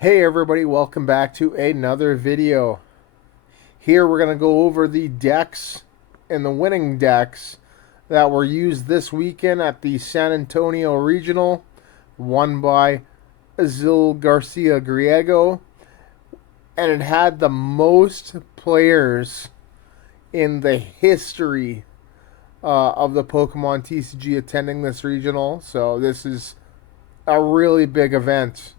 Hey everybody, welcome back to another video. Here we're going to go over the decks and the winning decks that were used this weekend at the San Antonio Regional, won by Azil Garcia Griego, and it had the most players in the history of the Pokemon TCG attending this regional, so this is a really big event.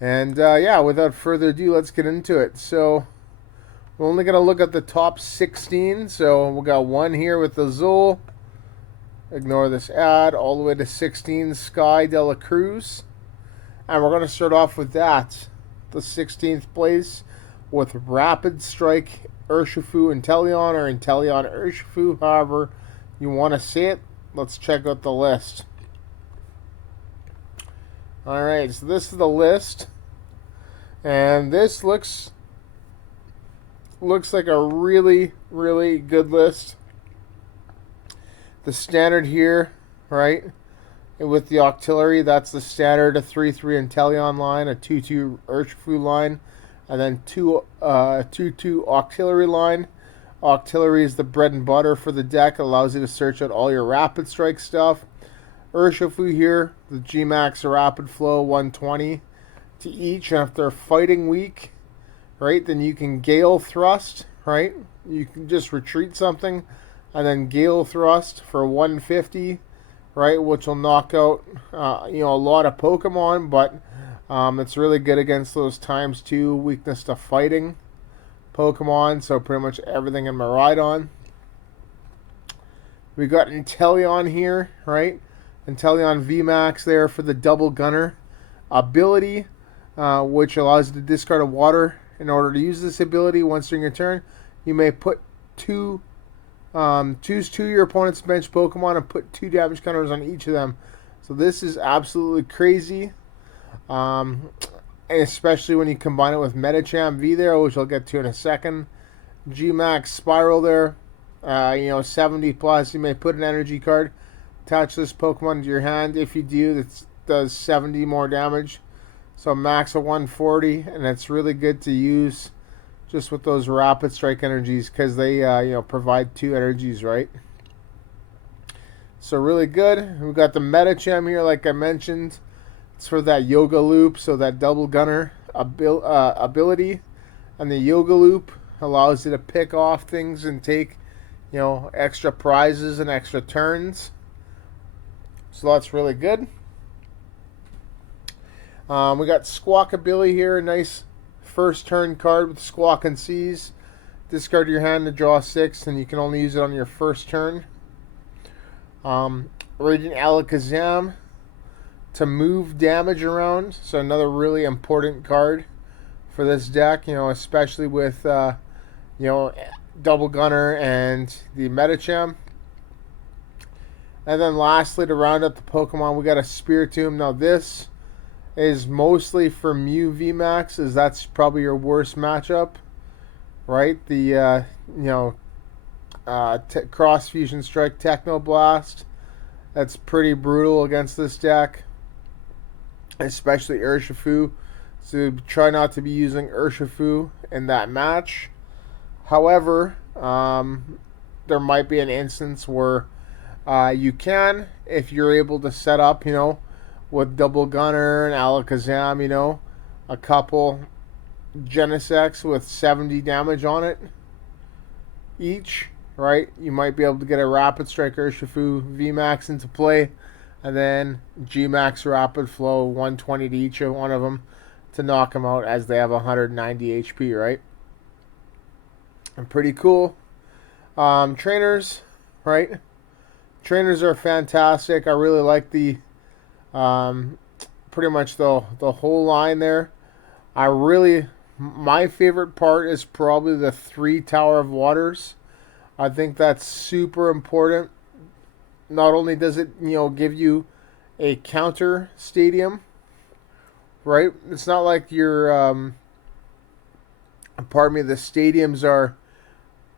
And yeah, without further ado, let's get into it. So we're only going to look at the top 16. So we got one here with Azul. Ignore this ad. All the way to 16, Sky de la Cruz. And we're going to start off with that. The 16th place with Rapid Strike Urshifu Inteleon, or Inteleon Urshifu, however you want to say it. Let's check out the list. Alright, so this is the list. And this looks like a really, really good list. The standard here, right? With the Octillery, that's the standard, a 3-3 Inteleon line, a 2-2 Urshifu line, and then 2-2 Octillery line. Octillery is the bread and butter for the deck. It allows you to search out all your Rapid Strike stuff. Urshifu here, the G-Max Rapid Flow 120 to each, and if they're fighting weak, right, then you can Gale Thrust, right? You can just retreat something and then Gale Thrust for 150, right, which will knock out a lot of Pokemon, but it's really good against those ×2 weakness to fighting Pokemon, so pretty much everything in Miraidon. We got Inteleon here, right? Inteleon VMAX there for the double gunner ability, which allows you to discard a water. In order to use this ability, once during your turn, you may put choose two of your opponent's bench Pokemon and put 2 damage counters on each of them. So this is absolutely crazy, especially when you combine it with Medicham V there, which I'll get to in a second. G-Max Spiral there, 70 plus. You may put an energy card, attach this Pokemon to your hand. If you do, that does 70 more damage. So max of 140, and it's really good to use just with those Rapid Strike energies because they provide 2 energies, right? So really good. We've got the Medicham here, like I mentioned. It's for that Yoga Loop, so that double gunner ability. And the Yoga Loop allows you to pick off things and take, extra prizes and extra turns. So that's really good. We got Squawkabilly here, a nice first turn card with Squawk and Seize. Discard your hand to draw 6, and you can only use it on your first turn. Radiant Alakazam to move damage around, so another really important card for this deck, especially with Double Gunner and the Medicham. And then lastly, to round up the Pokemon, we got a Spiritomb. Now this is mostly for Mew VMAX, as that's probably your worst matchup, right? The Cross Fusion Strike Techno Blast, that's pretty brutal against this deck, especially Urshifu. So try not to be using Urshifu in that match. However, there might be an instance where you can, if you're able to set up, with Double Gunner and Alakazam, a couple Genesects with 70 damage on it each, right? You might be able to get a Rapid Strike Urshifu VMAX into play, and then G-Max Rapid Flow 120 to each of one of them to knock them out, as they have 190 HP, right? And pretty cool. Trainers, right? Trainers are fantastic. I really like the pretty much the whole line there. My favorite part is probably the 3 Tower of Waters. I think that's super important. Not only does it, give you a counter stadium, right? It's not like your the stadiums are,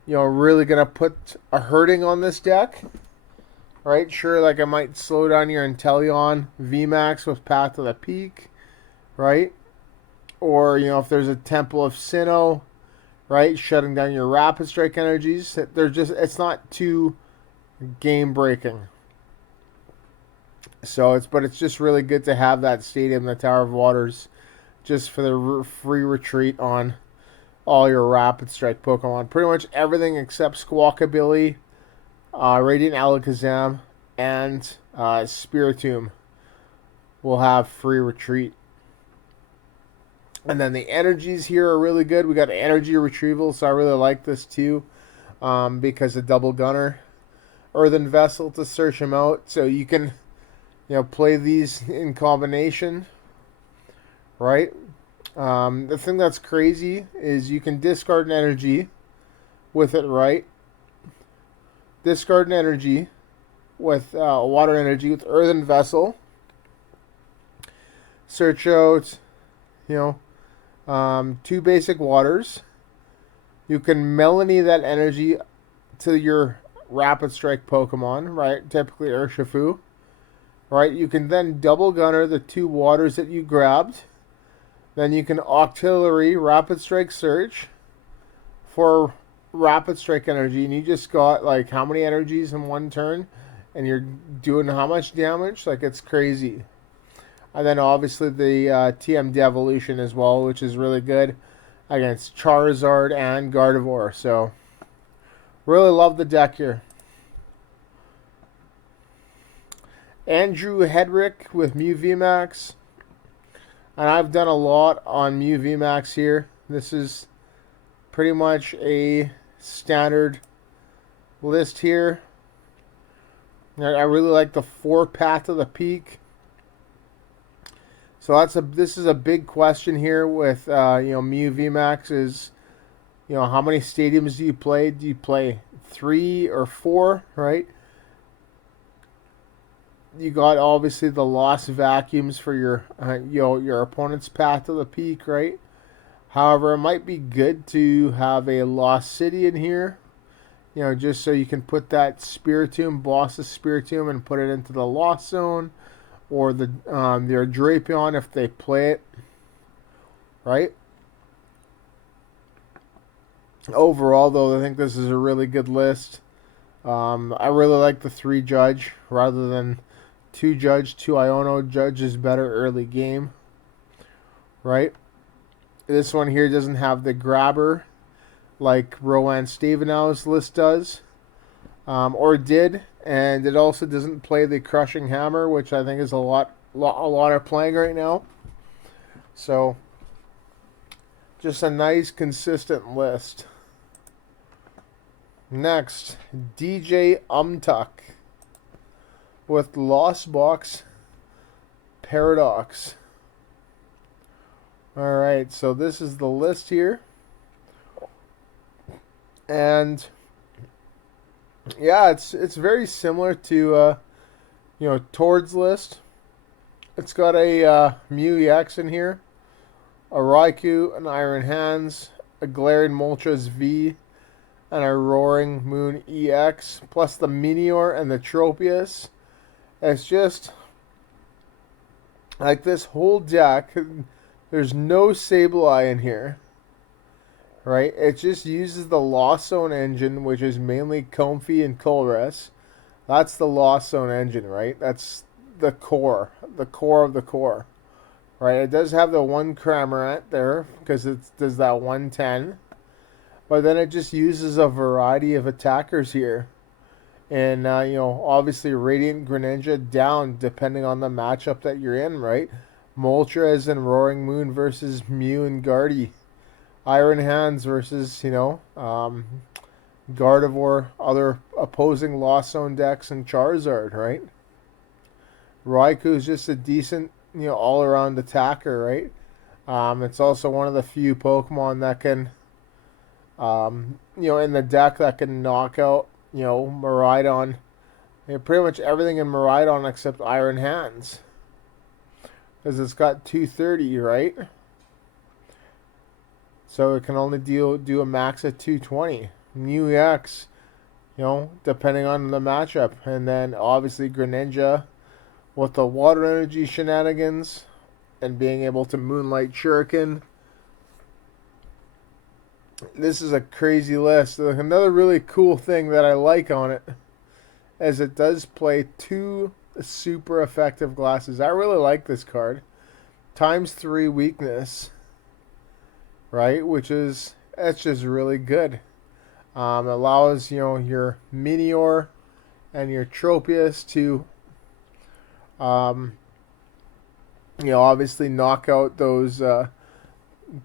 really going to put a hurting on this deck. right? Sure, like I might slow down your Inteleon VMAX with Path to the Peak. right? Or, if there's a Temple of Sinnoh, right, shutting down your Rapid Strike energies. It's not too game breaking. But it's just really good to have that stadium, the Tower of Waters, just for the free retreat on all your Rapid Strike Pokemon. Pretty much everything except Squawkabilly, Radiant Alakazam, and Spiritomb will have free retreat. And then the energies here are really good. We got energy retrieval, so I really like this too, because of Double Gunner, Earthen Vessel to search them out. So you can, play these in combination, right? The thing that's crazy is you can discard an energy with it, right? Discard an energy with water energy with Earthen Vessel. Search out, 2 basic waters. You can Melanie that energy to your Rapid Strike Pokemon, right? Typically Urshifu, right? You can then Double Gunner the 2 waters that you grabbed. Then you can Octillery Rapid Strike Search for Rapid Strike energy, and you just got like how many energies in one turn, and you're doing how much damage? Like, it's crazy. And then obviously the TM Devolution as well, which is really good against Charizard and Gardevoir. So, really love the deck here. Andrew Hedrick with Mew VMAX. And I've done a lot on Mew VMAX here. This is pretty much a standard list here. I really like the 4 Path to the Peak. So this is a big question here with Mew VMAX is, how many stadiums do you play? Do you play 3 or 4, right? You got obviously the Lost Vacuums for your your opponent's Path to the Peak, right? However, it might be good to have a Lost City in here, just so you can put that Spiritomb, Boss's Spiritomb, and put it into the Lost Zone, or their Drapion if they play it, right? Overall, though, I think this is a really good list. I really like the 3 Judge rather than 2 Judge, 2 Iono. Judge is better early game, right? This one here doesn't have the grabber like Rowan Stavenow's list does, or did, and it also doesn't play the Crushing Hammer, which I think is a lot are playing right now. So, just a nice consistent list. Next, DJ Umtuck with Lost Box Paradox. Alright, so this is the list here. And yeah, it's very similar to Tord's list. It's got a Mew EX in here, a Raikou, an Iron Hands, a Galarian Moltres V, and a Roaring Moon EX, plus the Meteor and the Tropius. It's just like this whole deck. There's no Sableye in here, right? It just uses the Lost Zone engine, which is mainly Comfey and Colress. That's the Lost Zone engine, right? That's the core of the core, right? It does have the 1 Cramorant there because it does that 110, but then it just uses a variety of attackers here. And, obviously Radiant Greninja down depending on the matchup that you're in, right? Moltres and Roaring Moon versus Mew and Guardy. Iron Hands versus, Gardevoir, other opposing Lost Zone decks, and Charizard, right? Raikou is just a decent, all-around attacker, right? It's also one of the few Pokemon that can, in the deck that can knock out, Miraidon. Pretty much everything in Miraidon except Iron Hands. Because it's got 230, right? So it can only do a max of 220. Mew EX, depending on the matchup. And then obviously Greninja with the water energy shenanigans and being able to Moonlight Shuriken. This is a crazy list. Another really cool thing that I like on it is it does play 2 super effective glasses. I really like this card. ×3 weakness, right? Which is, that's just really good. Allows, your Meteor and your Tropius to, obviously knock out those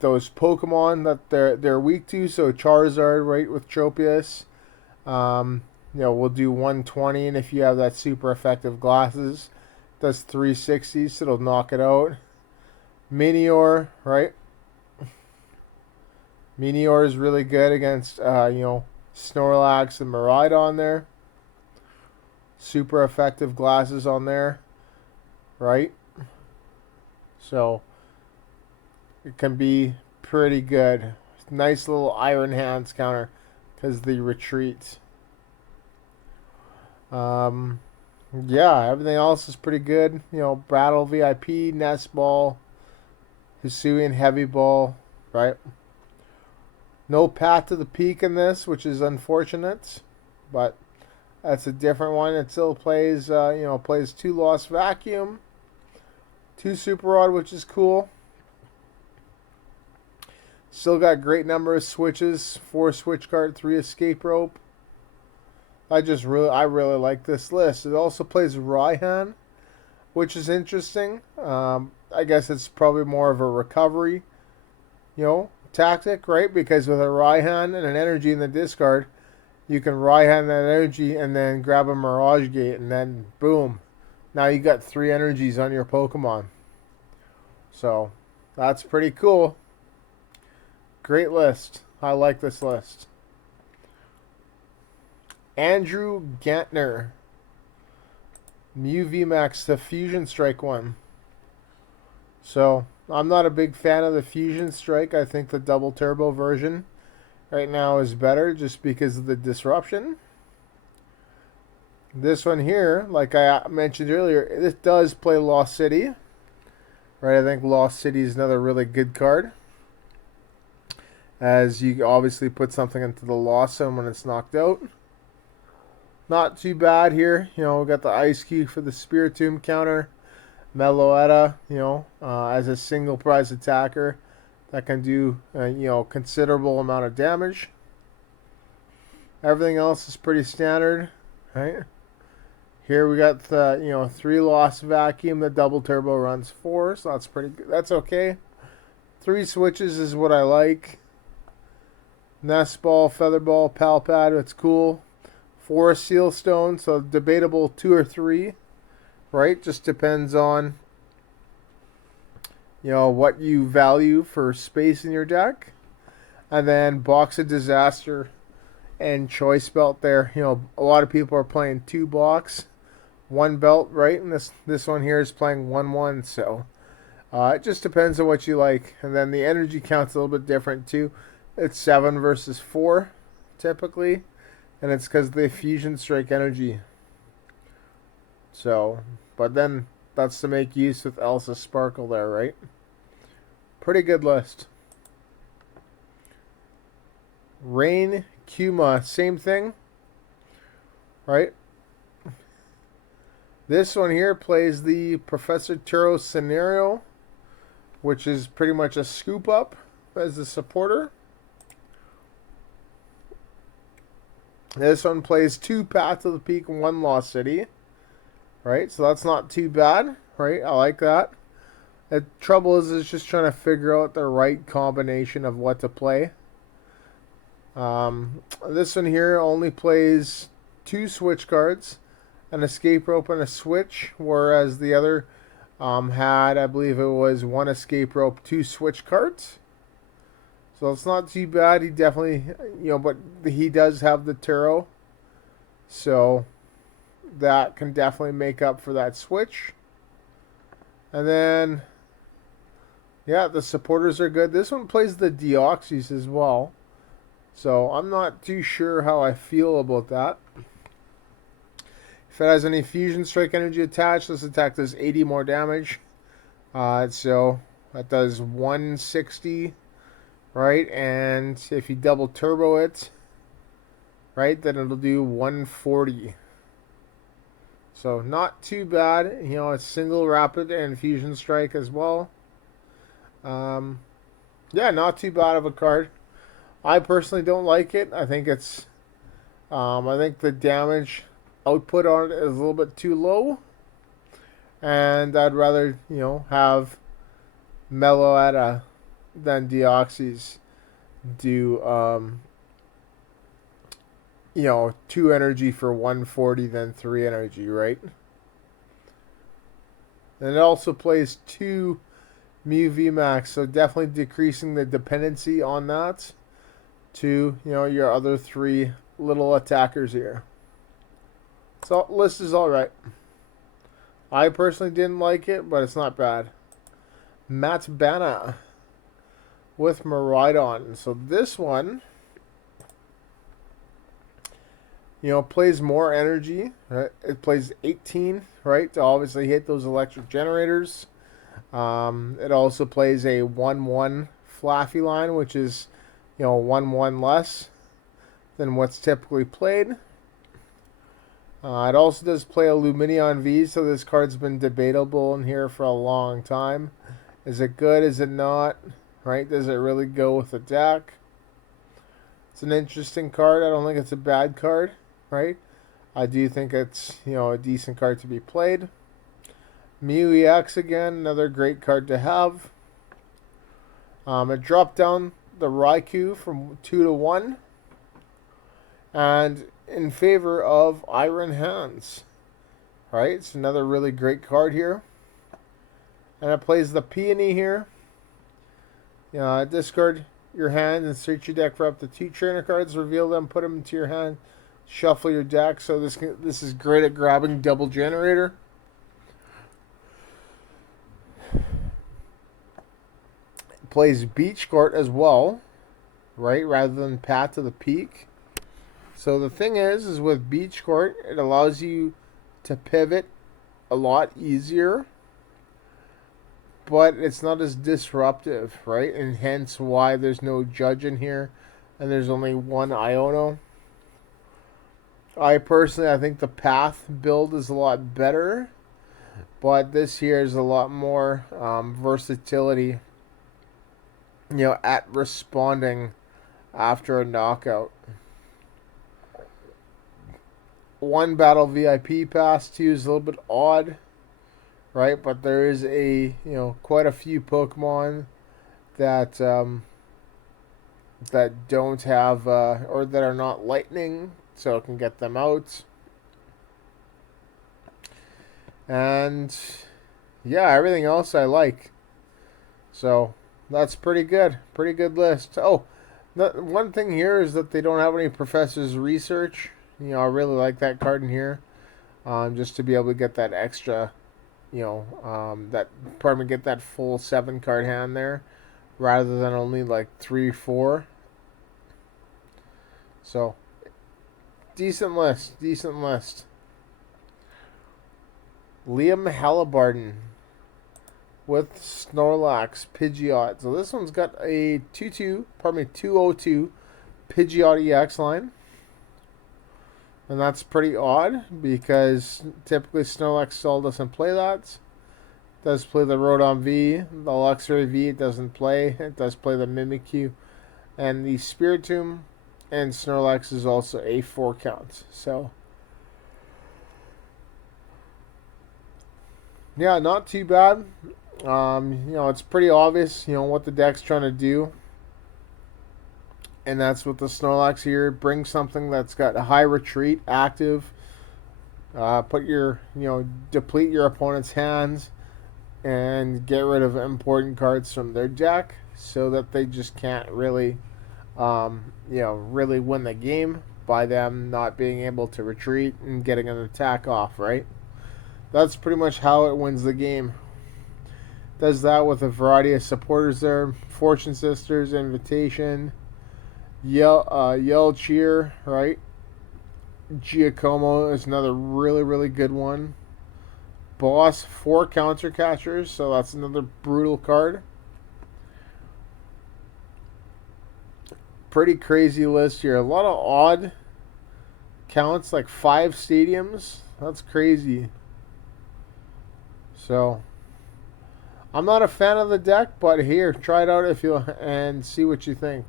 Pokemon that they're weak to. So Charizard, right, with Tropius, we'll do 120, and if you have that super effective glasses, does 360, so it'll knock it out. Meteor, right? Meteor is really good against, Snorlax and Miraidon there. Super effective glasses on there, right? So it can be pretty good. Nice little Iron Hands counter because the retreat. Yeah, everything else is pretty good. Battle VIP, Nest Ball, Hisuian Heavy Ball, right? No Path to the Peak in this, which is unfortunate, but that's a different one. It still plays, plays 2 Lost Vacuum, 2 Super Rod, which is cool. Still got great number of switches, 4 Switch Card, 3 Escape Rope. I really like this list. It also plays Raihan, which is interesting. I guess it's probably more of a recovery, tactic, right? Because with a Raihan and an energy in the discard, you can Raihan that energy and then grab a Mirage Gate, and then boom, now you got 3 energies on your Pokemon. So that's pretty cool. Great list. I like this list. Andrew Gantner, Mew VMAX, the Fusion Strike one. So I'm not a big fan of the Fusion Strike. I think the double turbo version right now is better just because of the disruption. This one here, like I mentioned earlier, this does play Lost City. Right, I think Lost City is another really good card, as you obviously put something into the Lost Zone when it's knocked out. Not too bad here. We got the Ice Cube for the Spiritomb counter. Meloetta, as a single prize attacker that can do, considerable amount of damage. Everything else is pretty standard, right? Here we got the, 3 Lost Vacuum. The double turbo runs 4, so that's pretty good. That's okay. 3 switches is what I like. Nest Ball, Feather Ball, Palpad, it's cool. 4 Seal Stone, so debatable 2 or 3, right? Just depends on, what you value for space in your deck. And then Box of Disaster and Choice Belt there. A lot of people are playing 2 box, 1 belt, right? And this one here is playing 1/1, so it just depends on what you like. And then the energy count's a little bit different too. It's 7 versus 4 typically, and it's because of the Fusion Strike energy. So, but then that's to make use with Elsa Sparkle there, right? Pretty good list. Rain Kuma, same thing, right? This one here plays the Professor Turo scenario, which is pretty much a scoop up as a supporter. This one plays 2 Path to the Peak and 1 Lost City, right? So that's not too bad, right? I like that. The trouble is just trying to figure out the right combination of what to play. This one here only plays 2 switch cards, an escape rope and a switch, whereas the other had, I believe it was 1 escape rope, 2 switch cards. So it's not too bad. He definitely, but he does have the Turo, so that can definitely make up for that switch. And then, yeah, the supporters are good. This one plays the Deoxys as well, so I'm not too sure how I feel about that. If it has any Fusion Strike energy attached, this attack does 80 more damage. So that does 160, right? And if you double turbo it, right, then it'll do 140. So not too bad. You know, it's single rapid and fusion strike as well. Um, yeah, not too bad of a card. I personally don't like it. I think the damage output on it is a little bit too low, and I'd rather have Meloetta than Deoxys do 2 energy for 140 than 3 energy, right? And it also plays 2 Mew VMAX, so definitely decreasing the dependency on that to your other 3 little attackers here. So list is all right. I personally didn't like it, but it's not bad. Matt Bana with Miraidon. So this one, plays more energy. Right? It plays 18, right, to obviously hit those electric generators. It also plays a 1-1 Flaffy line, which is 1-1 less than what's typically played. It also does play a Lumineon V, so this card's been debatable in here for a long time. Is it good? Is it not? Right? Does it really go with the deck? It's an interesting card. I don't think it's a bad card, right? I do think it's a decent card to be played. Mew EX again, another great card to have. It dropped down the Raikou from 2 to 1. And in favor of Iron Hands. Right? It's another really great card here. And it plays the Peony here. Discard your hand and search your deck for up to 2 trainer cards. Reveal them, put them into your hand. Shuffle your deck. So this is great at grabbing double generator. It plays Beach Court as well. Right? Rather than Path to the Peak. So the thing is with Beach Court, it allows you to pivot a lot easier, but it's not as disruptive, right? And hence why there's no Judge in here, and there's only 1 Iono. I think the Path build is a lot better, but this here is a lot more versatility, at responding after a knockout. 1 battle VIP pass, 2 is a little bit odd, right? But there is quite a few Pokemon that that don't have or that are not lightning, so it can get them out. And yeah, everything else I like. So that's pretty good. Pretty good list. Oh, one thing here is that they don't have any Professor's Research. I really like that card in here, just to be able to get that extra, get that full 7 card hand there, rather than only like 3, 4. So, decent list. Liam Halliburton with Snorlax Pidgeot. So this one's got a 202 Pidgeot EX line. And that's pretty odd because typically Snorlax still doesn't play that. It does play the Rodon V, the Luxury V it doesn't play. It does play the Mimikyu and the Spiritomb, and Snorlax is also a 4 count. So yeah, not too bad. It's pretty obvious, what the deck's trying to do. And that's what the Snorlax here. Bring something that's got a high retreat active. Deplete your opponent's hands and get rid of important cards from their deck so that they just can't really, really win the game by them not being able to retreat and getting an attack off, right? That's pretty much how it wins the game. Does that with a variety of supporters there. Fortune Sisters, Invitation, Yell Cheer, right? Giacomo is another really, really good one. Boss, 4 counter catchers, so that's another brutal card. Pretty crazy list here. A lot of odd counts, like 5 stadiums. That's crazy. So, I'm not a fan of the deck, but here, try it out if you and see what you think.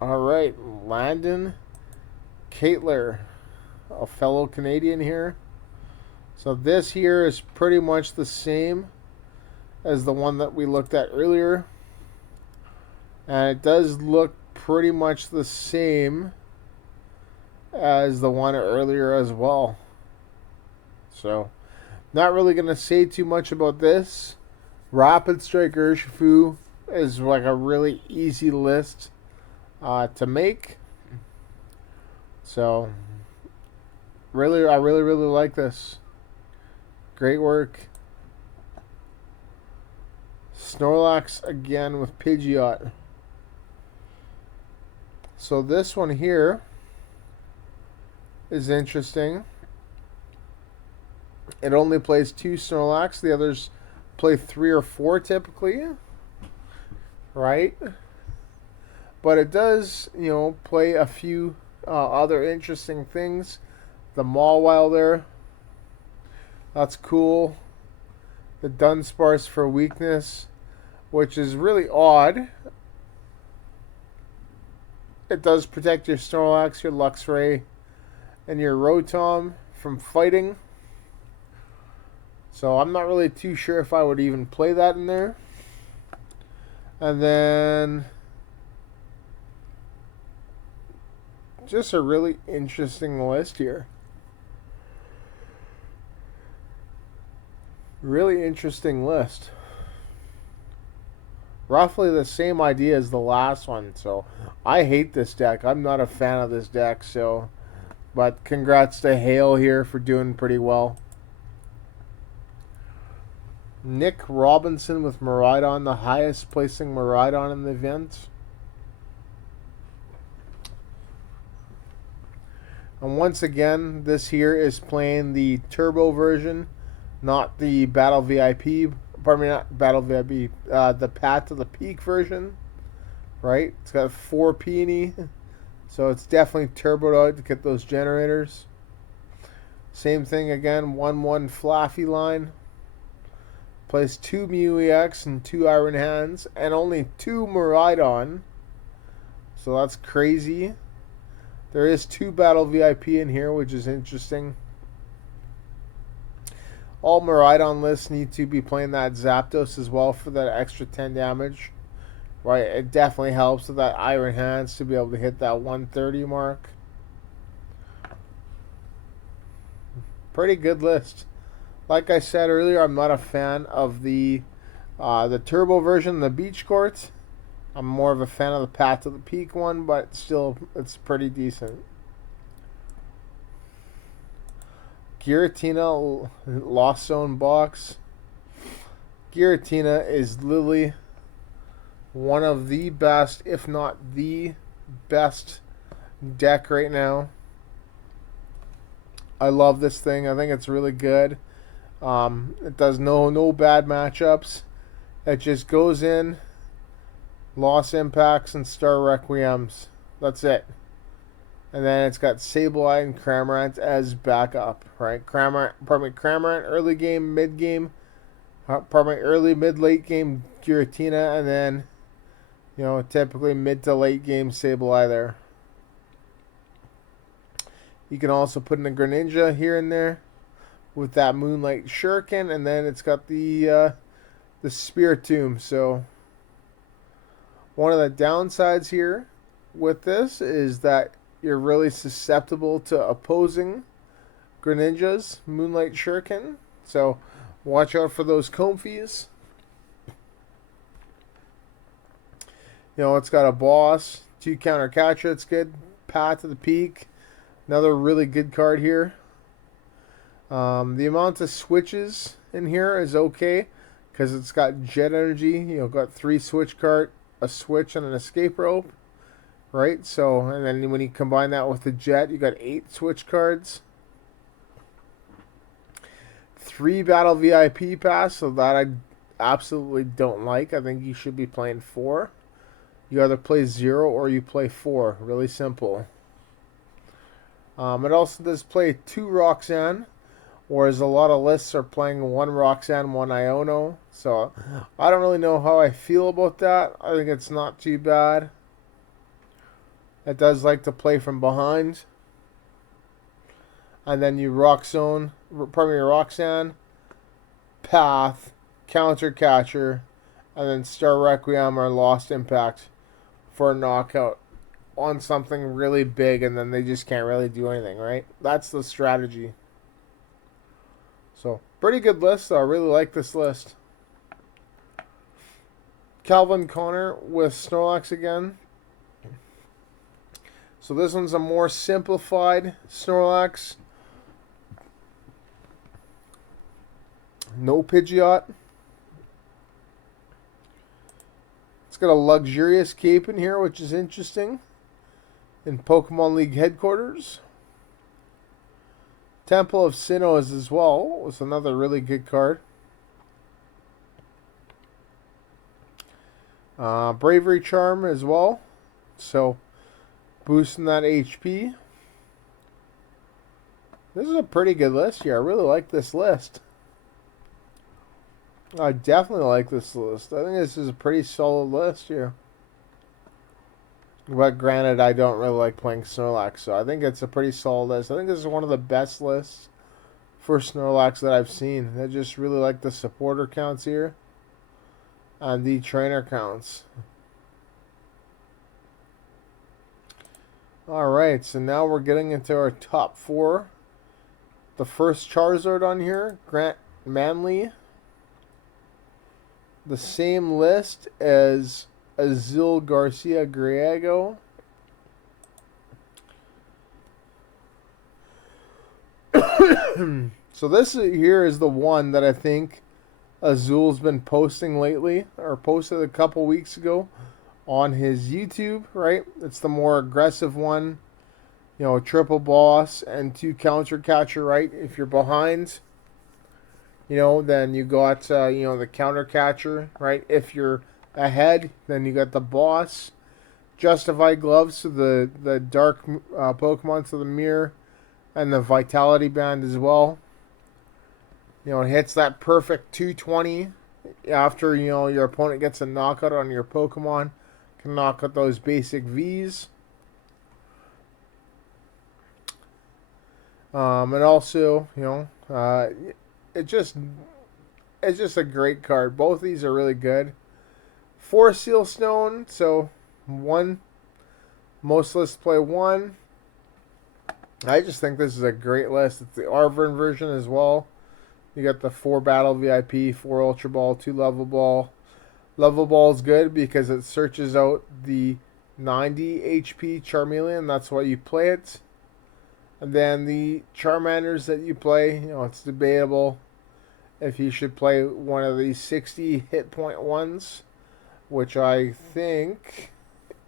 All right, Landon Caitler, a fellow Canadian here. So this here is pretty much the same as the one that we looked at earlier. And it does look pretty much the same as the one earlier as well. So, not really going to say too much about this. Rapid Strike Urshifu is like a really easy list to make. So, I really like this. Great work. Snorlax again with Pidgeot. So this one here is interesting. It only plays 2 Snorlax. The others play 3 or 4 typically. Right? But it does, play a few other interesting things. The Mawile there. That's cool. The Dunsparce for weakness, which is really odd. It does protect your Snorlax, your Luxray, and your Rotom from fighting. So I'm not really too sure if I would even play that in there. And then just a really interesting list here. Really interesting list. Roughly the same idea as the last one, so I hate this deck. I'm not a fan of this deck, so but congrats to Hale here for doing pretty well. Nick Robinson with Miraidon, the highest placing Miraidon in the event. And once again, this here is playing the Turbo version, not the Battle VIP. Pardon me, not Battle VIP. The Path to the Peak version, right? It's got 4 peony, so it's definitely turboed out to get those generators. Same thing again, 1/1 Flaffy line. Plays 2 Mew EX and 2 Iron Hands, and only 2 Miraidon. So that's crazy. There is 2 Battle VIP in here, which is interesting. All Miraidon lists need to be playing that Zapdos as well for that extra 10 damage. Right, it definitely helps with that Iron Hands to be able to hit that 130 mark. Pretty good list. Like I said earlier, I'm not a fan of the Turbo version, the Beach Court. I'm more of a fan of the Path to the Peak one, but still, it's pretty decent. Giratina Lost Zone box. Giratina is literally one of the best, if not the best deck right now. I love this thing. I think it's really good. It does no bad matchups. It just goes in, Lost Impacts and Star Requiems. That's it. And then it's got Sableye and Cramorant as backup, right? Cramorant early game, mid game, early, mid, late game Giratina, and then, typically mid to late game Sableye there. You can also put in a Greninja here and there with that Moonlight Shuriken, and then it's got the Spiritomb. So one of the downsides here with this is that you're really susceptible to opposing Greninja's Moonlight Shuriken. So watch out for those Comfies. It's got a boss, 2 counter catcher. It's good. Path to the Peak. Another really good card here. The amount of switches in here is okay because it's got Jet Energy. Got 3 switch card, a switch, and an escape rope. Right? So, and then when you combine that with the Jet, you got 8 switch cards. 3 battle VIP pass, so that I absolutely don't like. I think you should be playing 4. You either play 0 or you play 4. Really simple. It also does play 2 Roxanne, whereas a lot of lists are playing 1 Roxanne, 1 Iono. So I don't really know how I feel about that. I think it's not too bad. It does like to play from behind. And then you Roxanne, Path, Counter Catcher, and then Star Requiem or Lost Impact for a knockout on something really big, and then they just can't really do anything, right? That's the strategy. So, pretty good list, though. I really like this list. Calvin Connor with Snorlax again. So this one's a more simplified Snorlax. No Pidgeot. It's got a luxurious cape in here, which is interesting. In Pokemon League headquarters. Temple of Sinnoh as well. Was another really good card. Bravery Charm as well. So, boosting that HP. This is a pretty good list here. I really like this list. I definitely like this list. I think this is a pretty solid list here. But granted, I don't really like playing Snorlax, so I think it's a pretty solid list. I think this is one of the best lists for Snorlax that I've seen. I just really like the supporter counts here and the trainer counts. Alright, so now we're getting into our top 4. The first Charizard on here, Grant Manley. The same list as Azul Garcia Griego. So this here is the one that I think Azul's been posting lately, or posted a couple weeks ago on his YouTube, right? It's the more aggressive one. You know, triple boss and 2 counter catcher, right? If you're behind, you know, then you got, the counter catcher, right? If you're ahead, then you got the boss. Justified gloves to the dark Pokemon to the mirror, and the vitality band as well. You know, it hits that perfect 220 after, you know, your opponent gets a knockout on your Pokemon. Can knock out those basic Vs. And also, you know, it's just a great card. Both of these are really good. 4 Seal Stone, so 1. Most lists play 1. I just think this is a great list. It's the Arvern version as well. You got the 4 Battle VIP, 4 Ultra Ball, 2 Level Ball. Level Ball is good because it searches out the 90 HP Charmeleon. That's why you play it. And then the Charmanders that you play, you know, it's debatable if you should play one of these 60 hit point ones, which I think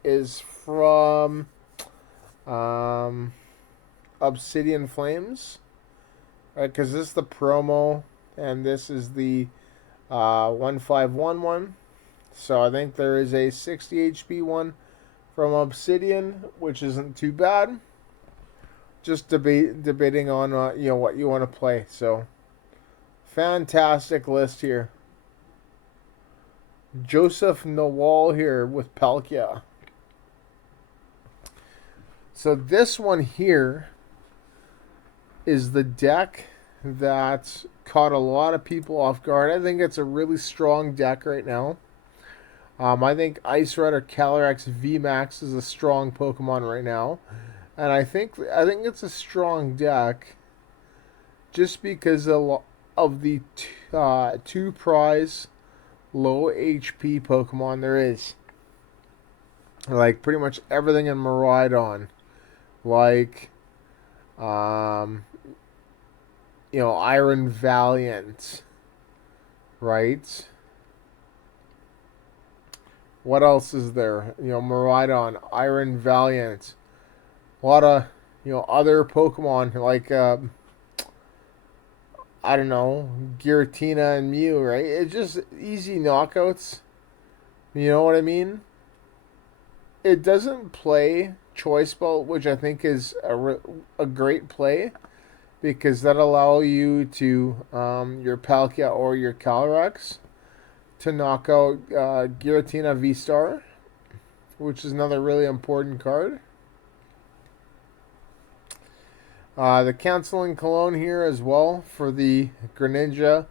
is from Obsidian Flames, right? Because this is the promo, and this is the 1511. So I think there is a 60 HP one from Obsidian, which isn't too bad. Just debating on what you want to play. So fantastic list here. Joseph Nawal here with Palkia. So this one here is the deck that caught a lot of people off guard. I think it's a really strong deck right now. I think Ice Red or Calyrex VMAX is a strong Pokemon right now. And I think it's a strong deck just because of the 2 prize low HP Pokemon there is. Like pretty much everything in Miraidon. Like Iron Valiant. Right? What else is there? Miraidon, Iron Valiant. A lot of, other Pokemon like I don't know, Giratina and Mew, right? It's just easy knockouts. You know what I mean? It doesn't play Choice Belt, which I think is a great play because that allow you to your Palkia or your Calyrex to knock out Giratina V-Star, which is another really important card. The Canceling Cologne here as well for the Greninja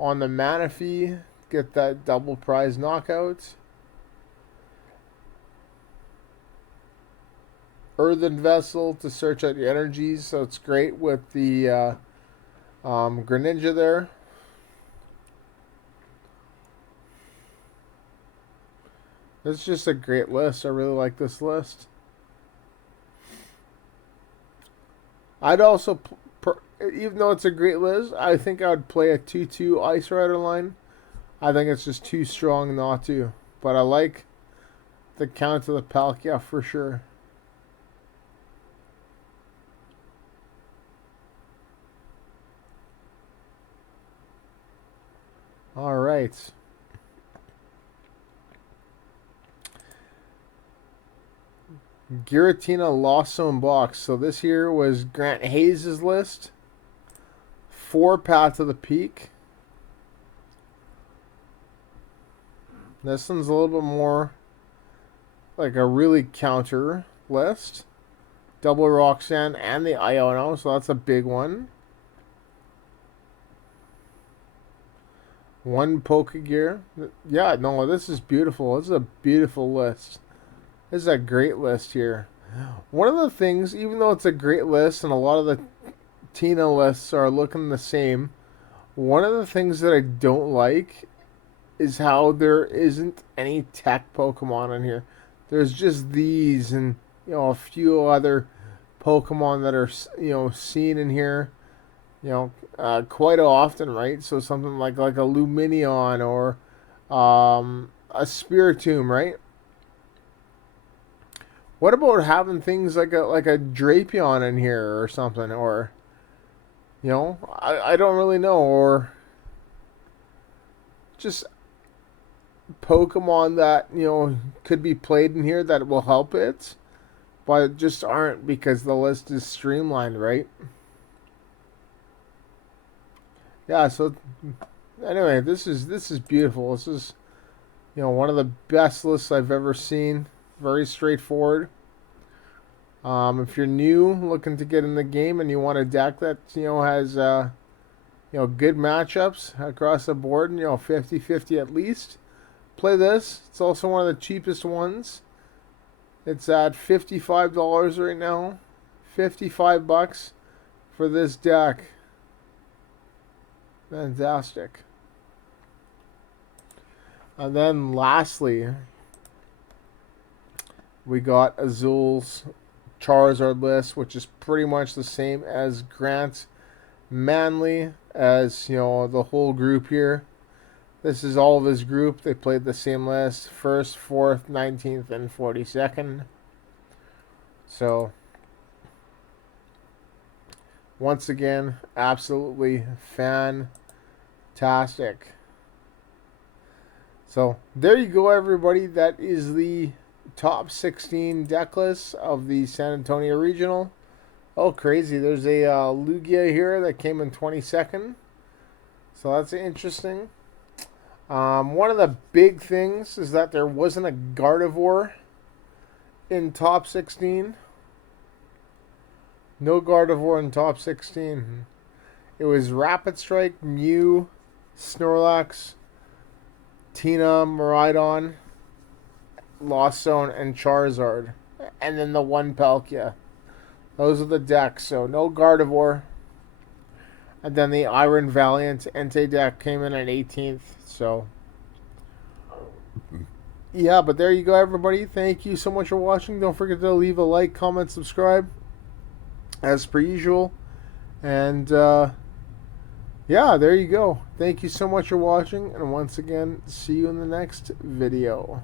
on the Manaphy. Get that double prize knockout. Earthen Vessel to search out your energies, so it's great with the Greninja there. It's just a great list. I really like this list. I'd also, even though it's a great list, I think I would play a 2-2 Ice Rider line. I think it's just too strong not to. But I like the count of the Palkia for sure. All right. Giratina Lost Zone box. So this here was Grant Hayes' list. 4 Path to the Peak. This one's a little bit more like a really counter list. Double Roxanne and the Iono, so that's a big one. 1 Pokegear. Yeah, no, this is beautiful. This is a beautiful list. This is a great list here. One of the things, even though it's a great list and a lot of the Tina lists are looking the same, one of the things that I don't like is how there isn't any tech Pokemon in here. There's just these and a few other Pokemon that are seen in here quite often, right? So something like a Lumineon or a Spiritomb, right? What about having things like a Drapion in here or something, or I don't really know, or just Pokemon that could be played in here that will help it, but just aren't because the list is streamlined, right? Yeah, so anyway, this is beautiful. This is one of the best lists I've ever seen. Very straightforward. If you're new, looking to get in the game, and you want a deck that has good matchups across the board, 50-50 at least, play this. It's also one of the cheapest ones. It's at $55 right now. $55 for this deck. Fantastic. And then lastly, we got Azul's Charizard list, which is pretty much the same as Grant's Manly, as the whole group here. This is all of his group. They played the same list: 1st, 4th, 19th, and 42nd. So once again, absolutely fantastic. So there you go, everybody. That is the top 16 deck list of the San Antonio Regional. Oh, crazy. There's a Lugia here that came in 22nd. So that's interesting. One of the big things is that there wasn't a Gardevoir in top 16. No Gardevoir in top 16. It was Rapid Strike, Mew, Snorlax, Tina, Miraidon, Lost Zone, and Charizard. And then the 1 Palkia. Those are the decks. So no Gardevoir. And then the Iron Valiant Entei deck came in at 18th. So yeah, but there you go, everybody. Thank you so much for watching. Don't forget to leave a like, comment, subscribe, as per usual. And yeah, there you go. Thank you so much for watching. And once again, see you in the next video.